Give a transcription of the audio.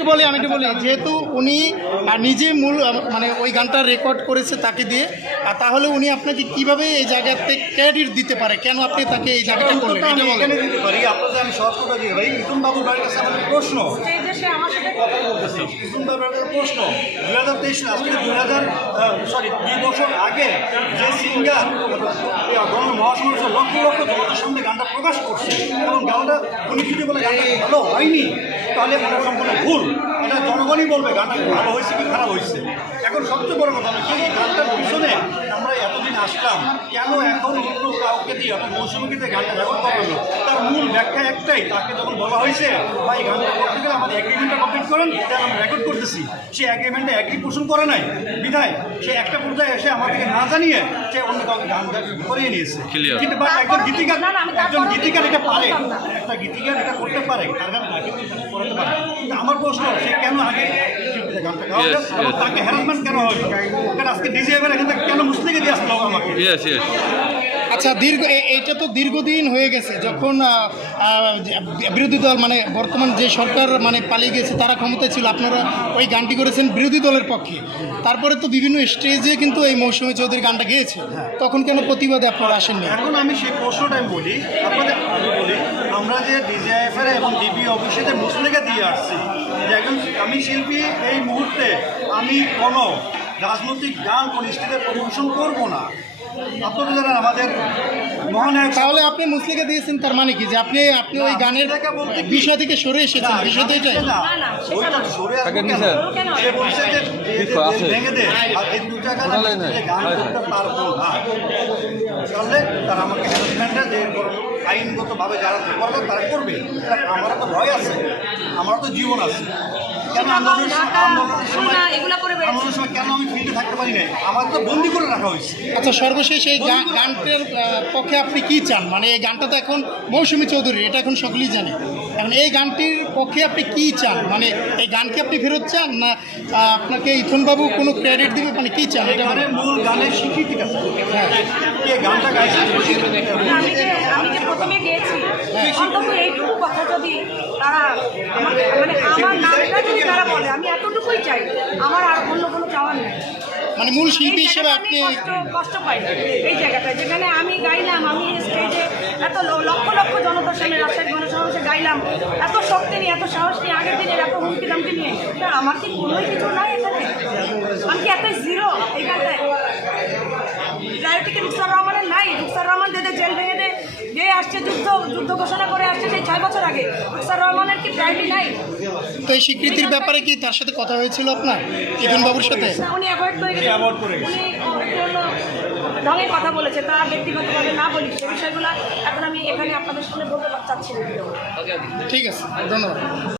আমি একটু বলি যেহেতু উনি নিজে মূল মানে ওই গানটা রেকর্ড করেছে তাকে দিয়ে, আর তাহলে উনি আপনাকে কিভাবে এই জায়গাতে ক্রেডিট দিতে পারে, কেন আপনি তাকে এই জায়গাটা করলেন এটা বলেন। এখানে দিতে পারি আপনাদের, আমি সহজ কথা দিই ভাই। মিঠুন বাবুর বাড়ির কাছে আমাদের প্রশ্ন কথা বলতেছি। মিঠুন বাবুর কাছে প্রশ্ন 2023 আজকে 2 বছর আগে যে সিঙ্গার মহাসমাবেশে লক্ষ লক্ষ জনতার সামনে গানটা প্রকাশ করছে এবং গানটা উনি যদি বলে গানটা ভালো হয়নি তাহলে মনে সম্পূর্ণ ভুল। এটা জনগণই বলবে গানটা ভালো হয়েছে কি খারাপ হয়েছে। এখন সবচেয়ে বড় কথা হলো এই গানটার পিছনে আমরা এতদিন আসলাম কেন এখন অন্য কাউকে দিয়ে অর্থাৎ মৌসুমীকে গানটা রেকর্ড করালো, তার মূল ব্যাখ্যা একটাই। তাকে যখন বলা হয়েছে ভাই গানটা করতে গেলে আমাদের এগ্রিমেন্টটা কমপ্লিট করেন, তাই আমরা রেকর্ড করতেছি, সে এগ্রিমেন্টে এগ্রি পোষণ করে নাই বিধায় সে একটা পর্যায়ে এসে আমাদেরকে না জানিয়ে সে অন্য কাউকে গান করিয়ে নিয়েছে। কিন্তু একজন গীতিকার এটা পারে, একটা গীতিকার এটা করতে পারে, তার গান করতে পারে। আমার প্রশ্ন সে কেন আগে গানটা গাওয়া তাকে হ্যারাসমেন্ট কেন হবে? আজকে ডিজে এবার এখান থেকে কেন মুসলিমকে দিয়ে আসতে হবে আমাকে? আচ্ছা এইটা তো দীর্ঘদিন হয়ে গেছে, যখন বিরোধী দল মানে বর্তমান যে সরকার মানে পালিয়ে গেছে তারা ক্ষমতায় ছিল, আপনারা ওই গানটি করেছেন বিরোধী দলের পক্ষে। তারপরে তো বিভিন্ন স্টেজে কিন্তু এই মৌসুমী চৌধুরী গানটা গেয়েছে, তখন কেন প্রতিবাদে আপনারা আসেননি? এখন আমি সেই প্রশ্নটাই বলি আপনাদের, বলি আমরা যে ডিজিআইএফের এবং ডিবি অফিসে যে মুসলিমকে দিয়ে আসছি যে একজন আমি শিল্পী এই মুহূর্তে আমি কোনো রাজনৈতিক গান কোন স্টেজে পরিবেশন করবো না। আপনারা জানেন আমাদের মহানায়ক। তাহলে আপনি মুসলিমকে দিয়েছেন, তার মানে কি যে আপনি ওই গানের বিষয় থেকে সরে এসেছেন? বিষয়টা এটাই ওইটা সরে সে বলছে যে ভেঙে দে আর এই দু জায়গা গান করতে পারবো না, তাহলে তারা আমাকে হ্যারাসমেন্টে যে আইনগতভাবে যারা করবে তারা করবে। আমারও তো ভয় আছে, আমারও তো জীবন আছে। কেন আন্দোলনের সময় কেন আমি ফিল্ডে থাকতে পারি না? আমার তো বন্দি করে রাখা হয়েছে। আচ্ছা, সর্বশেষ এই গানটার পক্ষে আপনি কি চান? মানে এই গানটা তো এখন মৌসুমী চৌধুরী, এটা এখন সকলেই জানে। এখন এই গানটির পক্ষে আপনি কি চান? মানে এই গানকে আপনি ফেরত চান না আপনাকে ইথনবাবু কোনো ক্রেডিট দিবে, মানে কি চান? এটা গানের মূল গানের স্বীকৃতি কে গানটা গাইছে? আমি যে প্রথমে গিয়েছি অন্তত এইটুকু কথা যদি তারা আমাকে মানে আমার নামটা যদি তারা বলে আমি এতটুকুই চাই, আমার আর অন্য কোনো চাওয়ার নেই। মানে মূল শিল্পী হিসেবে আপনি কষ্ট পাই এই জায়গাটায়, যেখানে আমি গাইলাম, আমি স্টেজে এত লক্ষ লক্ষ জনতার সামনে রাজশাহী গণসমাবেশে গাইলাম এত শক্তি নিয়ে, এত সাহস নিয়ে, আগের দিনের এত হুমকি দামকি নিয়ে, আমার কি কোনোই কিছু নাই এখানে? আমি কি এত জিরো এই গানটায়? রায়টিকে রুকসার রহমানের নাই, রুকসার রহমান দেদে জেল ভেঙে দে গিয়ে আসছে, যুদ্ধ ঘোষণা করে আসছে সেই 6 বছর আগে। রুকসার রহমানের কি প্রায়োরিটি নাই? তো এই স্বীকৃতির ব্যাপারে কি তার সাথে কথা হয়েছিল আপনার ইথনবাবুর সাথে? উনি অ্যাভয়েড করে গেছেন, উনি অন্য ঢঙে কথা বলেছে, তার ব্যক্তিগতভাবে না বলি সে বিষয়গুলো এখন আমি এখানে আপনাদের সামনে বলতে চাচ্ছি না। ঠিক আছে, ধন্যবাদ।